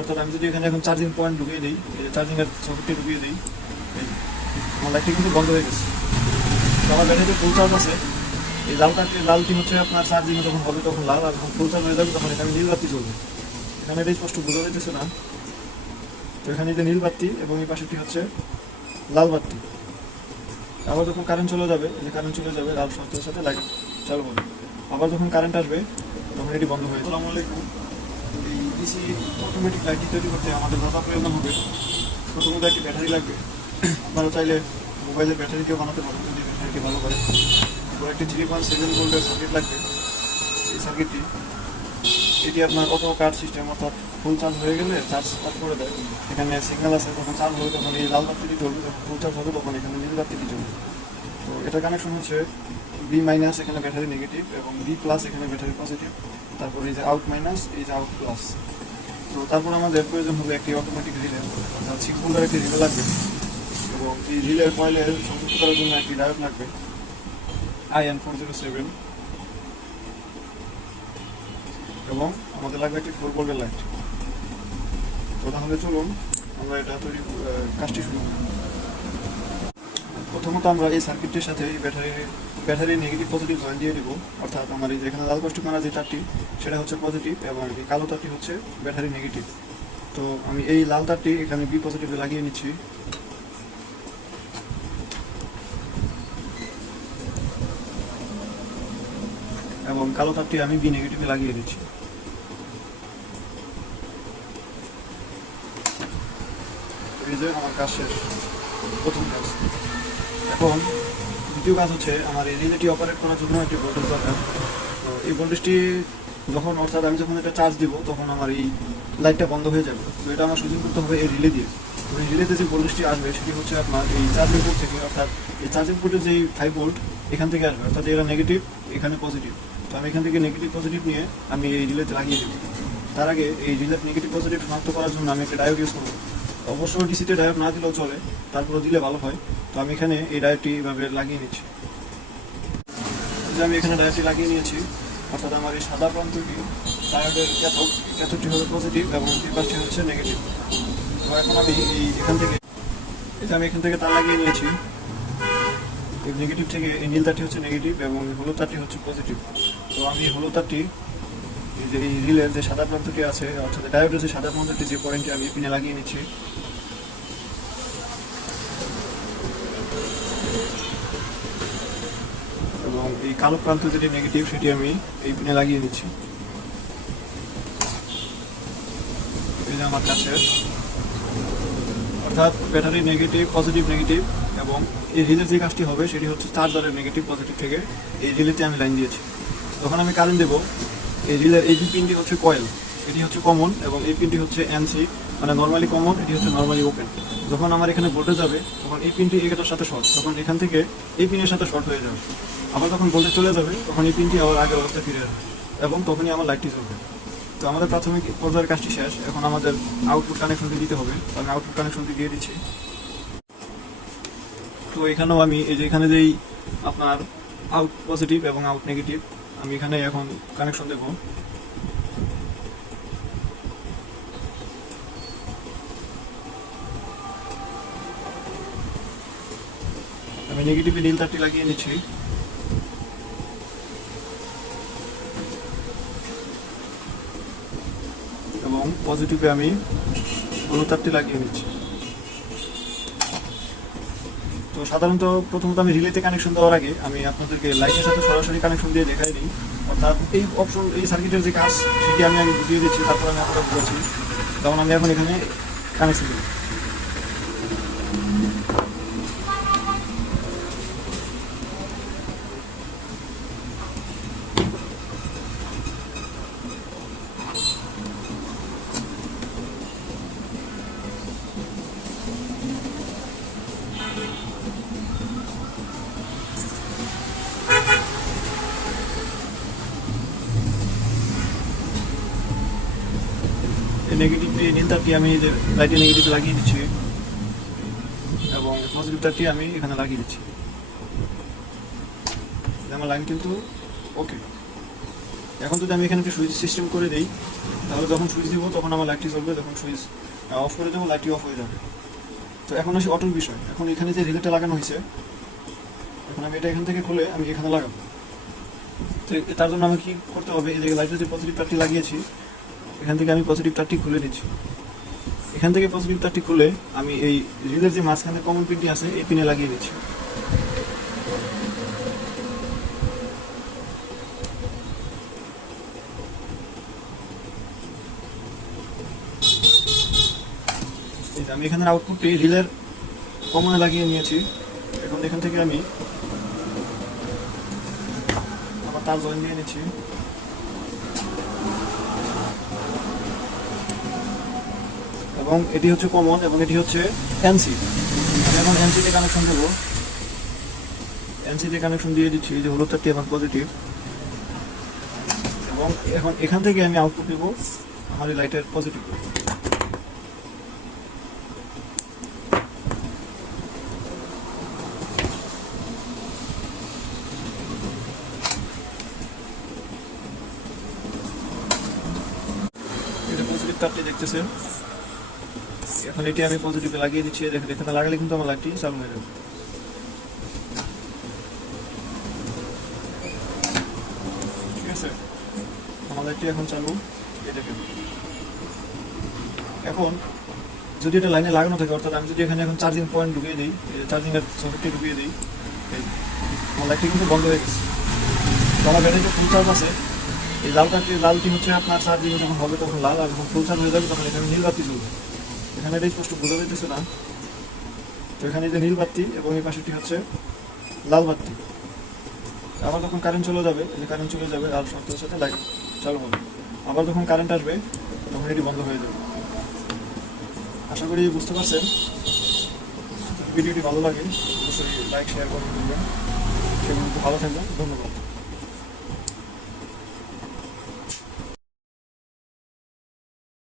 অর্থাৎ আমি যদি এখানে এখন চার্জিং পয়েন্ট ঢুকিয়ে দিই, এই চার্জিং এর সকেটটি ঢুকিয়ে দিই, আমার লাইটটি কিন্তু বন্ধ হয়ে গেছে। তো আমার ব্যাটারিতে ফুল চার্জ আছে। এই লালটি হচ্ছে আপনার চার্জিং যখন হবে তখন লাল, আর যখন ফুল চার্জ হয়ে যাবে তখন এখানে নীল বাতি জ্বলবে। এখানে এটা স্পষ্ট বোঝা যাইতেছে না। তো এখানে যে নীল বাতি এবং এই পাশেটি হচ্ছে লাল বাতি। আবার যখন কারেন্ট চলে যাবে, লাল শব্দের সাথে লাইট চালু হবে। আবার যখন কারেন্ট আসবে তখন এটি বন্ধ হয়ে যাবে। আসসালামু আলাইকুম। এই ডিসি অটোমেটিক লাইটটি তৈরি করতে আমাদের যা প্রয়োজন হবে, প্রথমত একটি ব্যাটারি লাগবে। আপনারা চাইলে মোবাইলের ব্যাটারিকেও বানাতে পারেন যদি ব্যাটারিকে ভালো করে। এরপর একটি 3.7 ভোল্টের সার্কিট লাগবে। এই সার্কিটটি এটি আপনার অটো কাট সিস্টেম, অর্থাৎ ফুল চার্জ হয়ে গেলে চার্জ স্টার্ট করে দেয়। এখানে সিগন্যাল আছে, যখন চার্জ হবে তখন এই লাল বাতিটি জ্বলবে, যখন ফুল চার্জ হবে তখন এখানে নীল বাতিটি জ্বলবে। তো এটা কানেকশন হচ্ছে বি মাইনাস, এখানে ব্যাটারি নেগেটিভ, এবং বি প্লাস এখানে ব্যাটারি পজিটিভ। তারপর এই যে আউট মাইনাস, এই যে আউট প্লাস। তো তারপর আমাদের প্রয়োজন হবে একটি অটোমেটিক রিলে, অর্থাৎ 6 ভোল্টের একটি রিলে লাগবে, এবং এই রিলের কয়েলের সংযুক্ত করার জন্য একটি ডায়োড লাগবে IN407, এবং আমাদের লাগবে একটি 4 ভোল্টের লাইট। তো তাহলে চলুন আমরা এটা কাজটি শুরু করি। প্রথমত আমরা এই সার্কিটটির সাথে এই ব্যাটারির নেগেটিভ পজিটিভ জয়েন দিয়ে দিব। অর্থাৎ আমার এই যে এখানে লাল কষ্ট করা যে তারটি, সেটা হচ্ছে পজিটিভ, এবং এই কালো তারটি হচ্ছে ব্যাটারি নেগেটিভ। তো আমি এই লাল তারটি এখানে বি পজিটিভে লাগিয়ে নিচ্ছি, এবং কালো তারটি আমি বি নেগেটিভে লাগিয়ে দিচ্ছি। এই যে আমার কাজ শেষ, প্রথম কাজ। এখন দ্বিতীয় কাজ হচ্ছে আমার এই রিলেটি অপারেট করার জন্য একটি ভোল্টেজ দরকার। তো এই ভোল্টেজটি যখন, অর্থাৎ আমি যখন এটা চার্জ দিব তখন আমার এই লাইটটা বন্ধ হয়ে যাবে। তো এটা আমার সুযোগ করতে হবে এই রিলে দিয়ে। তো এই রিলেতে যে ভোল্টেজটি আসবে সেটি হচ্ছে আপনার এই চার্জিং পোর্ট থেকে, অর্থাৎ এই চার্জিং পোর্টের যে 5 ভোল্ট এখান থেকে আসবে, অর্থাৎ এরা নেগেটিভ, এখানে পজিটিভ। তো আমি এখান থেকে নেগেটিভ পজিটিভ নিয়ে আমি এই রিলেতে লাগিয়ে দেবো। তার আগে এই রিলের নেগেটিভ পজিটিভ শনাক্ত করার জন্য আমি একটা ডায়োড ইউজ করবো। অবশ্য ডিসিতে ডায়োড না দিলেও চলে, তারপরে দিলে ভালো হয়। তো আমি এখানে এই ডায়োডটি এভাবে লাগিয়ে নিচ্ছি। যে আমি এখানে ডায়োডটি লাগিয়ে নিয়েছি, অর্থাৎ আমার এই সাদা প্রান্তটি ডায়োডের ক্যাথোডটি হবে পজিটিভ এবং এই পাশটি হচ্ছে নেগেটিভ। তো এখন আমি এখান থেকে তার লাগিয়ে নিয়েছি। এই নেগেটিভ থেকে এই নীল তারটি হচ্ছে নেগেটিভ এবং হলুদ তারটি হচ্ছে পজিটিভ। তো আমি হলুদ তারটি এই যে এই রিলের যে সাদা প্রান্তটি আছে, অর্থাৎ ডায়োডের যে সাদা প্রান্তটি, যে পয়েন্টটি আমি পিনে লাগিয়ে নিচ্ছি, এবং এই কালো প্রান্ত যেটি নেগেটিভ সেটি আমি এই পিনে লাগিয়ে নিচ্ছি। এই যে আমার কাছে, অর্থাৎ ব্যাটারি নেগেটিভ পজিটিভ নেগেটিভ, এবং এই রিলের যে কাজটি হবে সেটি হচ্ছে চার্জারের নেগেটিভ পজিটিভ থেকে এই রিলেতে আমি লাইন দিয়েছি। তখন আমি কারেন্ট দেবো। এই রিলের এই পিনটি হচ্ছে কয়েল, এটি হচ্ছে কমন, এবং এই পিনটি হচ্ছে এনসি, মানে নর্মালি কমন, এটি হচ্ছে নর্মালি ওপেন। যখন আমার এখানে ভোল্টেজ যাবে তখন এই পিনটি এটার সাথে শর্ট, তখন এখান থেকে এই পিনের সাথে শর্ট হয়ে যাবে। আবার যখন ভোল্টেজ চলে যাবে তখন এই পিনটি আবার আগের অবস্থায় ফিরে আসবে, এবং তখনই আমার লাইটটি জ্বলবে। তো আমাদের প্রাথমিক পর্যায়ের কাজটি শেষ। এখন আমাদের আউটপুট কানেকশনটি দিতে হবে। আমি আউটপুট কানেকশনটি দিয়ে দিচ্ছি। তো এখানেও আমি এই যে এখানে যেই আপনার আউট পজিটিভ এবং আউট নেগেটিভ, আমি এখানে এখন কানেকশন দেব। আমি নেগেটিভে নীল তারটি লাগিয়ে নিচ্ছি, এবং পজিটিভে আমি হলুদ তারটি লাগিয়ে নিচ্ছি। তো সাধারণত প্রথমত আমি রিলেতে কানেকশন দেওয়ার আগে আমি আপনাদেরকে লাইটের সাথে সরাসরি কানেকশন দিয়ে দেখাই দিই। অর্থাৎ এই অপশন, এই সার্কিটের যে কাজ সেটি আমি আগে বুঝিয়ে দিচ্ছি, তারপর আমি আপনারা বুঝাচ্ছি। যেমন আমি এখন এখানে কানেকশন দিই। নেগেটিভ নীল তারটি আমি লাইটের নেগেটিভ লাগিয়ে দিচ্ছি, এবং পজিটিভ তারটি আমি এখানে লাগিয়ে দিচ্ছি। আমার লাইন কিন্তু ওকে। এখন যদি আমি এখানে একটি সুইচ সিস্টেম করে দিই, তাহলে যখন সুইচ দিব তখন আমার লাইটটি জ্বলবে, যখন সুইচ অফ করে দেবো লাইটটি অফ হয়ে যাবে। তো এখন আসি অটোর বিষয়। এখন এখানে যে রিলেটা লাগানো হয়েছে, এখন আমি এটা এখান থেকে খুলে আমি এখানে লাগাবো। তো তার জন্য আমি কী করতে হবে, এই যে লাইটের যে পজিটিভ তারটি লাগিয়েছি, এখান থেকে আমি পজিটিভ তারটি খুলে নিচ্ছি। এখান থেকে পজিটিভ তারটি খুলে আমি এই রিলের যে মাঝখানে কমন পিনটি আছে এই পিনে লাগিয়ে দিচ্ছি। আমি এখানে আউটপুটটি রিলের কমনে লাগিয়ে নিয়েছি। এখন এখান থেকে আমি আবার তার জয়েন দিয়ে নিচ্ছি। এবং এটি হচ্ছে কমন এবং এটি হচ্ছে এনসি। আমি এখন এনসিতে কানেকশন দেবো। এনসিতে কানেকশন দিয়ে দিচ্ছি, যে হলুদ তারটি এবং পজিটিভ। এবং এখন এখান থেকে আমি আউটপুট দিব আমার এই লাইটের পজিটিভ। এটা পজিটিভ তারটি দেখতেছেন। এখন এটি আমি পজিটিভে লাগিয়ে দিচ্ছি। দেখেন এখানে লাগালে কিন্তু আমার লাইটটি চালু হয়ে যাবে। ঠিক আছে, আমার লাইটটি এখন চালু। এই দেখেন, এখন যদি এটা লাইনে লাগানো থাকে, অর্থাৎ আমি যদি এখানে এখন চার্জিং পয়েন্ট ঢুকিয়ে দিই, চার্জিংয়ের সকেটটি ঢুকিয়ে দিই, আমার লাইটটি কিন্তু বন্ধ হয়ে গেছে। তো আমার ব্যাটারিতে ফুল চার্জ আছে। এই লালটি হচ্ছে আপনার চার্জিং যখন হবে তখন লাল, আর যখন ফুল চার্জ হয়ে যাবে তখন এখানে নীল বাতি জ্বলবে। এখানে এটা স্পষ্ট বোঝা যাইতেছে না। তো এখানে যে নীল বাতি এবং এই পাশেটি হচ্ছে লাল বাতি। আবার যখন কারেন্ট চলে যাবে, কারেন্ট চলে যাবে আর শর্তের সাথে লাইট চালু হবে। আবার যখন কারেন্ট আসবে তখন এটি বন্ধ হয়ে যাবে। আশা করি বুঝতে পারছেন। ভিডিওটি ভালো লাগে অবশ্যই লাইক শেয়ার করে দেবেন। সেগুলো ভালো থাকবেন। ধন্যবাদ।